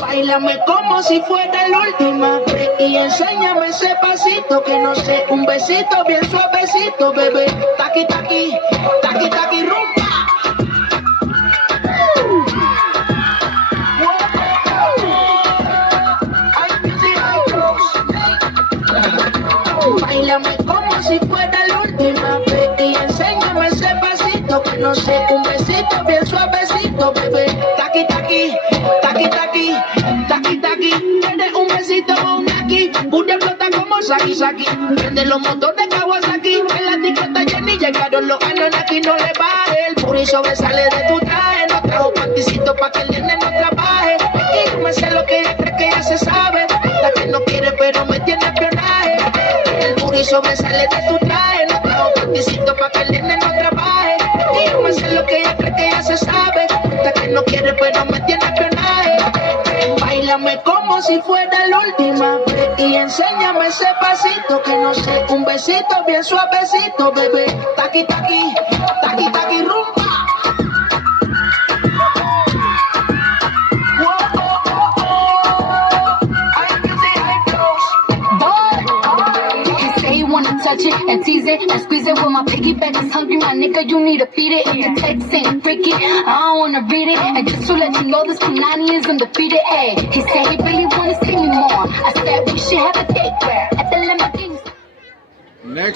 Báilame como si fuera la última vez y enséñame ese pasito que no sé, un besito bien suavecito, bebé. Taqui, taqui, taqui, taqui, rumba. Báilame como si fuera la última vez y enséñame ese pasito que no sé, un besito bien suavecito, bebé. Taqui, taqui, taqui, taqui, taqui, taqui. Tienes un besito o un aquí, una flota como Saki Saki. Prende los motores de Kawasaki, en la discota Jenny llegaron los Anunnaki, no le baje. El puri sobresale de tu traje, no trajo panticito pa' que el nene no trabaje. Y no me sé lo que ella cree que ya se sabe, la que no quiere pero me tiene espionaje. El puri sobresale de tu traje, no trajo panticito pa' que el nene no trabaje. Y no me sé lo que ella cree que ya se sabe, la que no quiere pero me tiene espionaje. Báilame como si fuera la última vez y enséñame ese pasito que no sé, un besito bien suavecito, bebé. Taqui, taqui, taqui, taqui, rumba. Touch it and tease it and squeeze it with my piggyback is hungry, my nigga, you need to feed it. If the text ain't freaky, I don't wanna read it. And just to let you know, this Punani is undefeated. Ayy, he said he really wanna see me more. I said we should have a date where at the limit